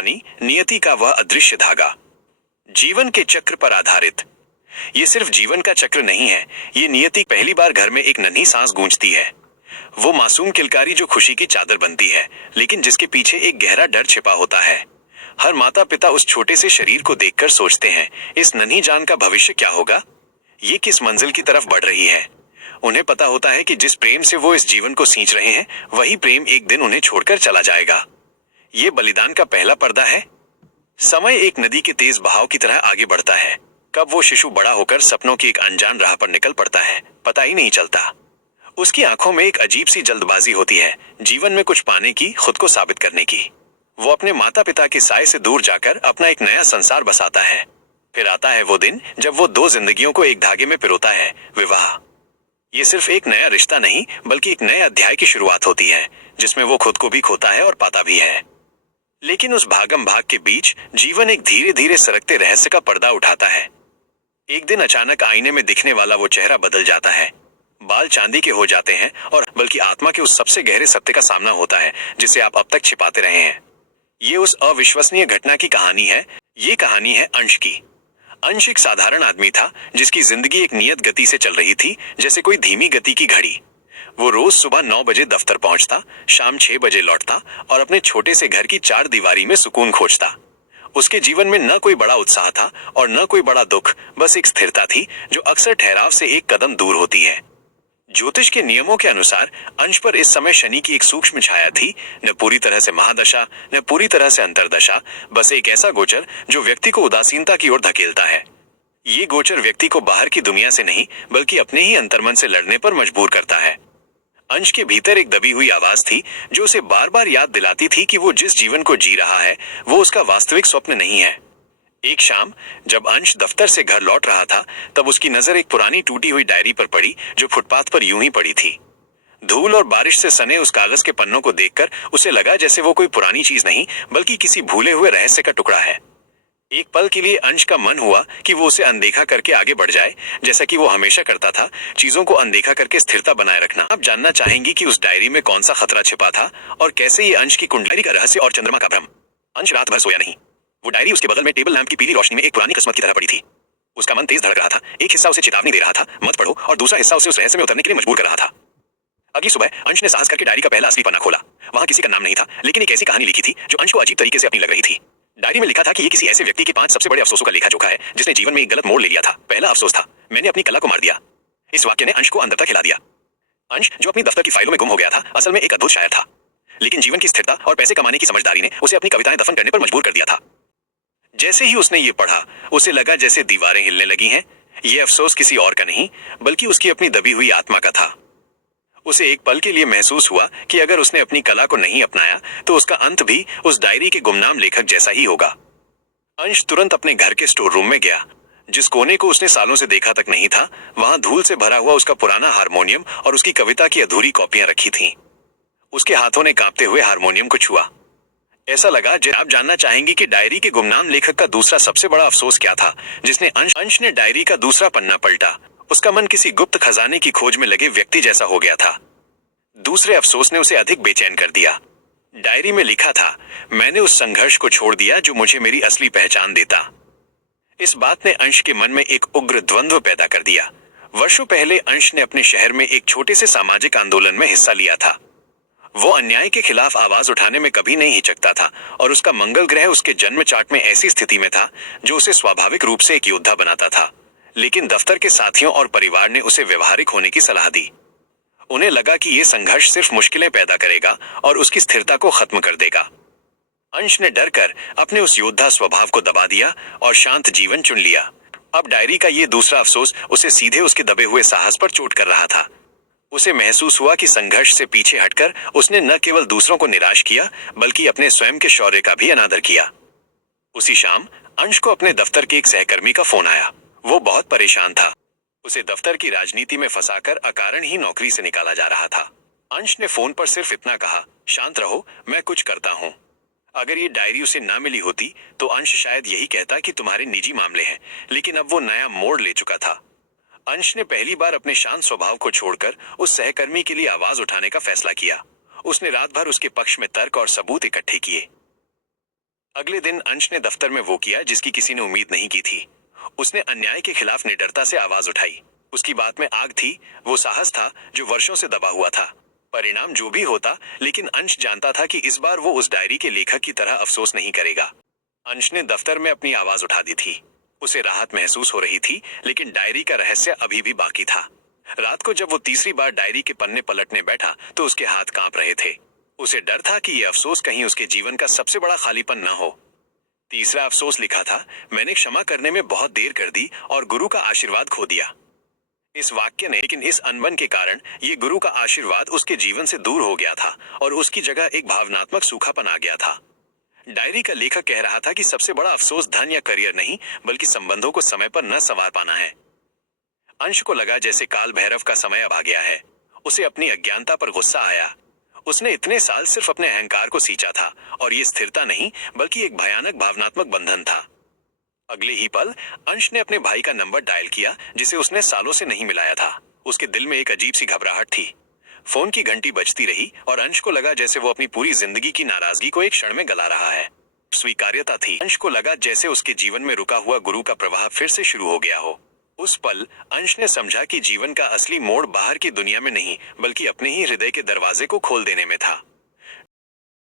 कहानी नियति का वह अदृश्य धागा, जीवन के चक्र पर आधारित। ये सिर्फ जीवन का चक्र नहीं है, ये नियति पहली बार घर में एक नन्ही सांस गूंजती है। वो मासूम किलकारी जो खुशी की चादर बनती है, लेकिन जिसके पीछे एक गहरा डर छिपा होता है। हर माता पिता उस छोटे से शरीर को देखकर सोचते हैं, इस नन्ही जान का भविष्य क्या होगा, ये किस मंजिल की तरफ बढ़ रही है। उन्हें पता होता है कि जिस प्रेम से वो इस जीवन को सींच रहे हैं, वही प्रेम एक दिन उन्हें छोड़कर चला जाएगा। ये बलिदान का पहला पर्दा है। समय एक नदी के तेज बहाव की तरह आगे बढ़ता है। कब वो शिशु बड़ा होकर सपनों की एक अनजान राह पर निकल पड़ता है, पता ही नहीं चलता। उसकी आंखों में एक अजीब सी जल्दबाजी होती है, जीवन में कुछ पाने की, खुद को साबित करने की। वो अपने माता पिता के साए से दूर जाकर अपना एक नया संसार बसाता है। फिर आता है वो दिन जब वो दो जिंदगियों को एक धागे में पिरोता है, विवाह। ये सिर्फ एक नया रिश्ता नहीं, बल्कि एक नए अध्याय की शुरुआत होती है, जिसमें वो खुद को भी खोता है और पाता भी है। लेकिन उस भागम भाग के बीच जीवन एक धीरे धीरे सरकते रहस्य का पर्दा उठाता है। एक दिन अचानक आईने में दिखने वाला वो चेहरा बदल जाता है। बाल चांदी के हो जाते हैं और बल्कि आत्मा के उस सबसे गहरे सत्य का सामना होता है जिसे आप अब तक छिपाते रहे हैं। ये उस अविश्वसनीय घटना की कहानी है। ये कहानी है अंश की। अंश एक साधारण आदमी था जिसकी जिंदगी एक नियत गति से चल रही थी, जैसे कोई धीमी गति की घड़ी। वो रोज सुबह 9 बजे दफ्तर पहुंचता, शाम 6 बजे लौटता और अपने छोटे से घर की 4 दीवारी में सुकून खोजता। उसके जीवन में न कोई बड़ा उत्साह था और न कोई बड़ा दुख, बस एक स्थिरता थी जो अक्सर ठहराव से एक कदम दूर होती है। ज्योतिष के नियमों के अनुसार अंश पर इस समय शनि की एक सूक्ष्म छाया थी, न पूरी तरह से महादशा, न पूरी तरह से अंतरदशा, बस एक ऐसा गोचर जो व्यक्ति को उदासीनता की ओर धकेलता है। ये गोचर व्यक्ति को बाहर की दुनिया से नहीं, बल्कि अपने ही अंतर्मन से लड़ने पर मजबूर करता है। अंश के भीतर एक दबी हुई आवाज थी जो उसे बार बार याद दिलाती थी कि वो जिस जीवन को जी रहा है वो उसका वास्तविक स्वप्न नहीं है। एक शाम जब अंश दफ्तर से घर लौट रहा था, तब उसकी नजर एक पुरानी टूटी हुई डायरी पर पड़ी जो फुटपाथ पर यूं ही पड़ी थी। धूल और बारिश से सने उस कागज के पन्नों को देखकर उसे लगा जैसे वो कोई पुरानी चीज नहीं, बल्कि किसी भूले हुए रहस्य का टुकड़ा है। एक पल के लिए अंश का मन हुआ कि वो उसे अनदेखा करके आगे बढ़ जाए, जैसा कि वो हमेशा करता था, चीजों को अनदेखा करके स्थिरता बनाए रखना। आप जानना चाहेंगी कि उस डायरी में कौन सा खतरा छिपा था और कैसे ये अंश की कुंडली का रहस्य और चंद्रमा का भ्रम। अंश रात भर सोया नहीं। वो डायरी उसके बगल में टेबल लैंप की पीली रोशनी में एक पुरानी किस्मत की तरह पड़ी थी। उसका मन तेज धड़क रहा था। एक हिस्सा उसे चेतावनी दे रहा था, मत पढ़ो, और दूसरा हिस्सा उसे उस रहस्य में उतरने के लिए मजबूर कर रहा था। अगली सुबह अंश ने साहस करके डायरी का पहला असली पन्ना खोला। वहां किसी का नाम नहीं था, लेकिन एक ऐसी कहानी लिखी थी जो अंश को अजीब तरीके से अपनी लग रही थी। डायरी में लिखा था कि ये किसी ऐसे व्यक्ति के 5 सबसे बड़े अफसोसों का लेखा जोखा है जिसने जीवन में एक गलत मोड़ ले लिया था। पहला अफसोस था, मैंने अपनी कला को मार दिया। इस वाक्य ने अंश को अंदर तक हिला दिया। अंश जो अपनी दफ्तर की फाइलों में गुम हो गया था, असल में एक अद्भुत शायर था, लेकिन जीवन की स्थिरता और पैसे कमाने की समझदारी ने उसे अपनी कविताएं दफन करने पर मजबूर कर दिया था। जैसे ही उसने ये पढ़ा, उसे लगा जैसे दीवारें हिलने लगी हैं। ये अफसोस किसी और का नहीं, बल्कि उसकी अपनी दबी हुई आत्मा का था। उसे एक पल के लिए महसूस हुआ कि अगर उसने अपनी कला को नहीं अपनाया तो उसका अंत भी उस डायरी के गुमनाम लेखक जैसा ही होगा। अंश तुरंत अपने घर के स्टोर रूम में गया। जिस कोने को उसने सालों से देखा तक नहीं था, वहां धूल से भरा हुआ उसका पुराना हारमोनियम और उसकी कविता की अधूरी कॉपियां रखी थीं। उसके हाथों ने कांपते हुए हारमोनियम को छुआ। ऐसा लगा जैसे आप जानना चाहेंगी कि डायरी के गुमनाम लेखक का दूसरा सबसे बड़ा अफसोस क्या था, जिसने अंश ने डायरी का दूसरा पन्ना पलटा। उसका मन किसी गुप्त खजाने की खोज में लगे व्यक्ति जैसा हो गया था। दूसरे अफसोस ने उसे अधिक बेचैन कर दिया। डायरी में लिखा था, मैंने उस संघर्ष को छोड़ दिया जो मुझे मेरी असली पहचान देता। इस बात ने अंश के मन में एक उग्र द्वंद्व पैदा कर दिया। वर्षों पहले अंश ने अपने शहर में एक छोटे से सामाजिक आंदोलन में हिस्सा लिया था। वो अन्याय के खिलाफ आवाज उठाने में कभी नहीं हिचकता था और उसका मंगल ग्रह उसके जन्म चार्ट में ऐसी स्थिति में था जो उसे स्वाभाविक रूप से एक योद्धा बनाता था। लेकिन दफ्तर के साथियों और परिवार ने उसे व्यवहारिक होने की सलाह दी। उन्हें लगा कि यह संघर्ष सिर्फ मुश्किलें पैदा करेगा और उसकी स्थिरता को खत्म कर देगा। अंश ने डरकर अपने उस योद्धा स्वभाव को दबा दिया और शांत जीवन चुन लिया। अब डायरी का ये दूसरा अफसोस उसे सीधे उसके दबे हुए साहस पर चोट कर रहा था। उसे महसूस हुआ कि संघर्ष से पीछे हटकर उसने न केवल दूसरों को निराश किया, बल्कि अपने स्वयं के शौर्य का भी अनादर किया। उसी शाम अंश को अपने दफ्तर के एक सहकर्मी का फोन आया। वो बहुत परेशान था। उसे दफ्तर की राजनीति में फंसाकर अकारण ही नौकरी से निकाला जा रहा था। अंश ने फोन पर सिर्फ इतना कहा, शांत रहो, मैं कुछ करता हूं। अगर ये डायरी उसे ना मिली होती तो अंश शायद यही कहता कि तुम्हारे निजी मामले हैं, लेकिन अब वो नया मोड़ ले चुका था। अंश ने पहली बार अपने शांत स्वभाव को छोड़कर उस सहकर्मी के लिए आवाज उठाने का फैसला किया। उसने रात भर उसके पक्ष में तर्क और सबूत इकट्ठे किए। अगले दिन अंश ने दफ्तर में वो किया जिसकी किसी ने उम्मीद नहीं की थी। उसने अन्याय के खिलाफ निडरता से आवाज उठाई। उसकी बात में आग थी, वो साहस था जो वर्षों से दबा हुआ था। परिणाम जो भी होता, लेकिन अंश जानता था कि इस बार वो उस डायरी के लेखक की तरह अफसोस नहीं करेगा। अंश ने दफ्तर में अपनी आवाज उठा दी थी। उसे राहत महसूस हो रही थी, लेकिन डायरी का रहस्य अभी भी बाकी था। रात को जब वो तीसरी बार डायरी के पन्ने पलटने बैठा तो उसके हाथ कांप रहे थे। उसे डर था कि ये अफसोस कहीं उसके जीवन का सबसे बड़ा खालीपन न हो। तीसरा अफसोस लिखा था, मैंने क्षमा करने में बहुत देर कर दी और गुरु का आशीर्वाद खो दिया। इस वाक्य ने, लेकिन इस अनबन के कारण ये गुरु का आशीर्वाद उसके जीवन से दूर हो गया था और उसकी जगह एक भावनात्मक सूखापन आ गया था। डायरी का लेखक कह रहा था कि सबसे बड़ा अफसोस धन या करियर नहीं, बल्कि संबंधों को समय पर न संवार पाना है। अंश को लगा जैसे काल भैरव का समय अब आ गया है। उसे अपनी अज्ञानता पर गुस्सा आया। उसने इतने साल सिर्फ अपने अहंकार को सींचा था और ये स्थिरता नहीं, बल्कि एक भयानक भावनात्मक बंधन था। अगले ही पल अंश ने अपने भाई का नंबर डायल किया, जिसे उसने सालों से नहीं मिलाया था। उसके दिल में एक अजीब सी घबराहट थी। फोन की घंटी बजती रही और अंश को लगा जैसे वो अपनी पूरी जिंदगी की नाराजगी को एक क्षण में गला रहा है। स्वीकार्यता थी। अंश को लगा जैसे उसके जीवन में रुका हुआ गुरु का प्रवाह फिर से शुरू हो गया हो। उस पल अंश ने समझा कि जीवन का असली मोड़ बाहर की दुनिया में नहीं, बल्कि अपने ही हृदय के दरवाजे को खोल देने में था।